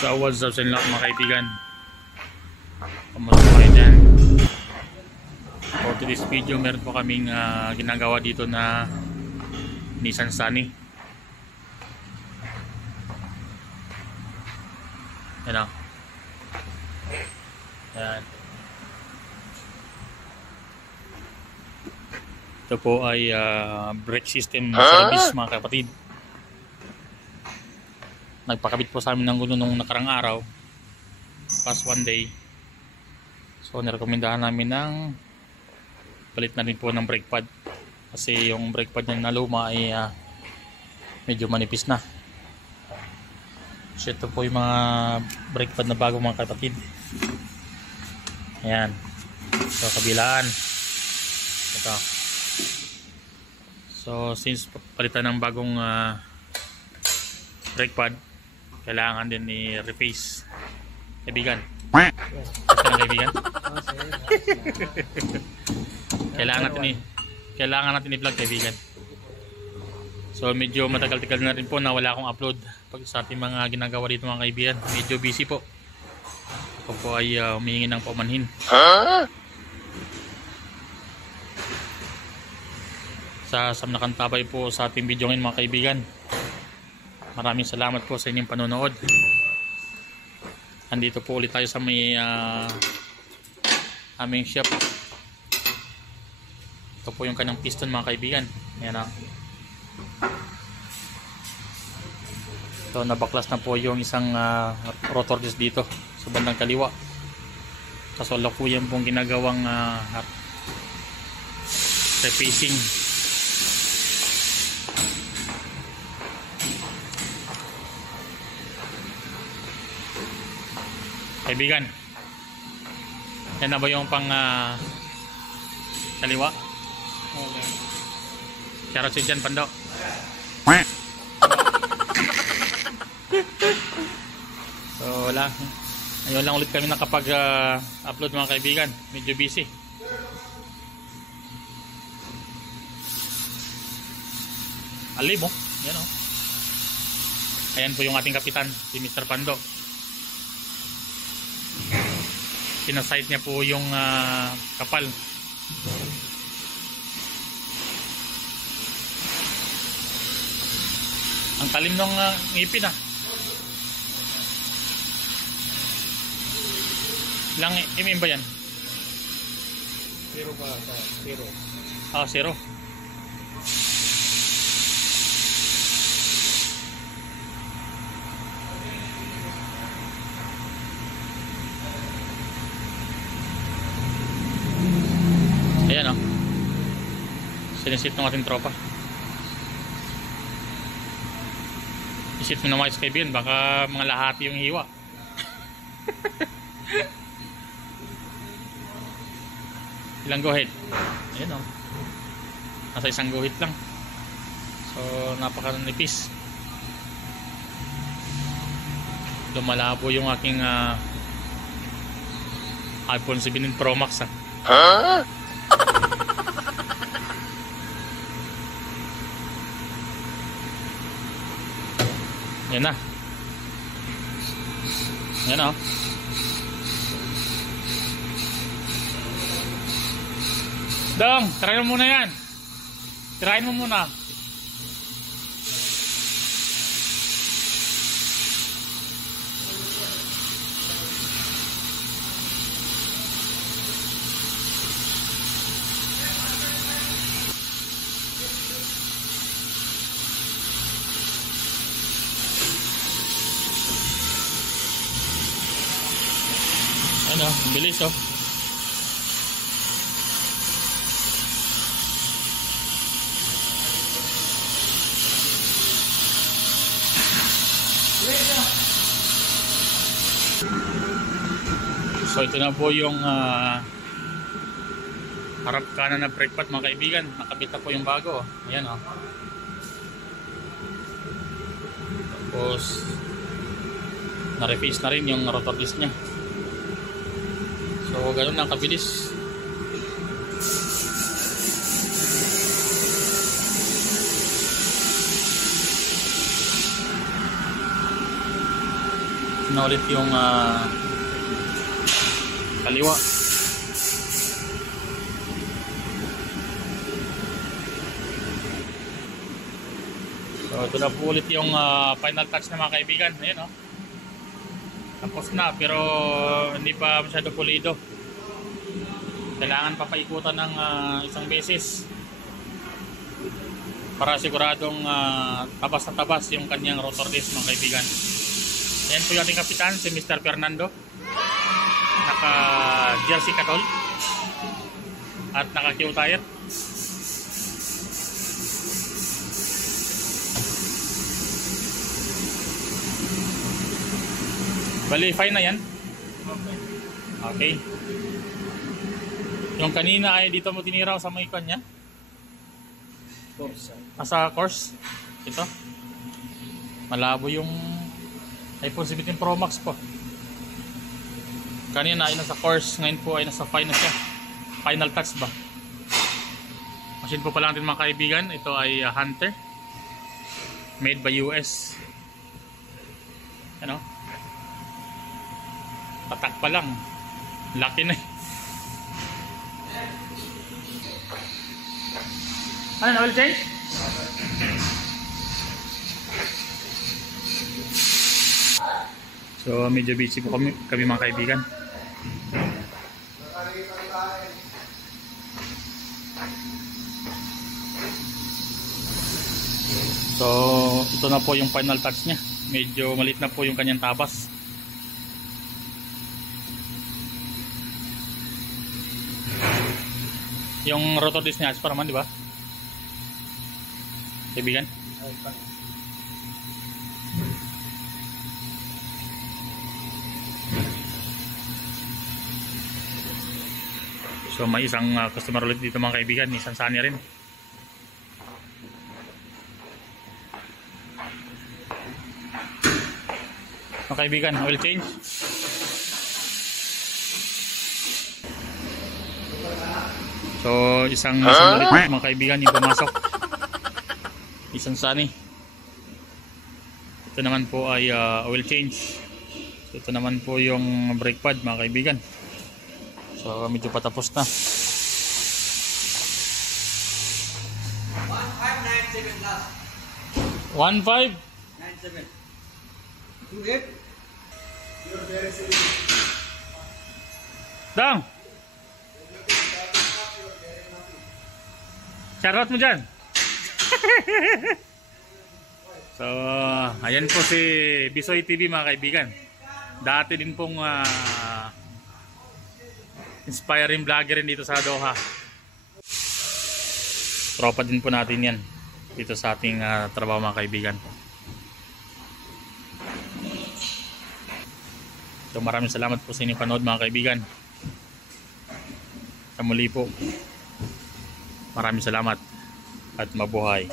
So what's up sa inyo mga kaibigan, kamusta kayo dyan? For today's video meron po kaming ginagawa dito na Nissan Sunny. Yan o. Yan. Ito po ay brake system service mga kapatid. Nagpakabit po sa amin ng gulo nung nakarang araw, past one day. So nirekomendahan namin ng palit na rin po ng brake pad, kasi yung brake pad niya na luma ay medyo manipis na. So ito po yung mga brake pad na bago mga kapatid. Ayan, so kabilaan ito. So since palitan ng bagong brake pad, kailangan din i-replace kaibigan. Kaibigan? kailangan natin i-vlog kaibigan. So medyo matagal-tagal na rin po na wala akong upload pag sa ating mga ginagawa dito mga kaibigan. Medyo busy po. Ako po ay humihingi ng paumanhin. Sa nakantabay po sa ating video ngayon mga kaibigan. Maraming salamat po sa inyong panonood. Andito po ulit tayo sa may aming shop. Ito po yung kanyang piston mga kaibigan. Ayan o. Ito, nabaklas na po yung isang rotor disc dito sa bandang kaliwa. Kaso wala po yan pong ginagawang repacing. Kaibigan, yan na ba yung pang kaliwa? Okay. Shoutout si Jan Pando. So wala, ayun lang ulit kami nakapag upload mga kaibigan. Medyo busy. Alim oh, yan oh. Ayan po yung ating kapitan, si Mr. Pando. Sinasight niya po yung kapal. Ang talim ng ngipin ah. Ilang mm ba yan? 0 pa sa 0. Ah, 0. Ayan o, sinisit ng ating tropa. Isit mo na mga kaibigan, baka mga lahati yung hiwa. Ilang guhit? Ayan o, nasa isang guhit lang. So napakanipis. Lumalabo yung aking iPhone 17 Pro Max ha. Huh? Yan na. Yan o. Dong, tirahin mo muna yan. Tirahin mo muna. Ano, bilis oh. So ito na po yung harap kanan na brake pad mga kaibigan. Nakabit na po yung bago. Ayan oh. Tapos na-reface na rin yung rotor disc nya. So ganun lang kabilis. na ulit yung kaliwa. So ito na po ulit yung final touch na mga kaibigan. Ayan, oh. Tapos na, pero hindi pa masyado pulido. Kailangan pa paikutan ng isang beses para siguradong tabas na tabas yung kanyang rotor disc mga kaibigan. Yan po yung ating kapitan, si Mr. Fernando. Naka jersey katol at naka Q tire. Bali, fine na yan. Okay. Yung kanina ay dito mo tiniraw sa may kanya. Sa course. Ito. Malabo yung iPhone 17 Pro Max po. Kanina ay nasa course. Ngayon po ay nasa fine na siya. Final touch ba? Machine po pala natin mga kaibigan. Ito ay Hunter. Made by US. Ano? Patak pa lang. Laki na. Ano na, oil change? So medyo busy po kami mga kaibigan. So ito na po yung final touch niya. Medyo maliit na po yung kanyang tabas. Yung rotor disc niya, para man, di ba? Kaibigan? So may isang customer ulit dito mga kaibigan, Nissan Sunny rin. Mga kaibigan, oil change. So isang ulit mga kaibigan yung pumasok. Isang Sunny. Ito naman po ay oil change. So, ito naman po yung brake pad mga kaibigan. So medyo patapos na. 1597 last. 1597. 28. You're very silly. Dang! Shoutout mo dyan. So, ayan po si Bisoy TV mga kaibigan. Dati din pong inspiring vlogger rin dito sa Doha. Tropa din po natin yan dito sa ating trabaho mga kaibigan. So, maraming salamat po sa inyong panood mga kaibigan. Sa muli po. Maraming salamat at mabuhay.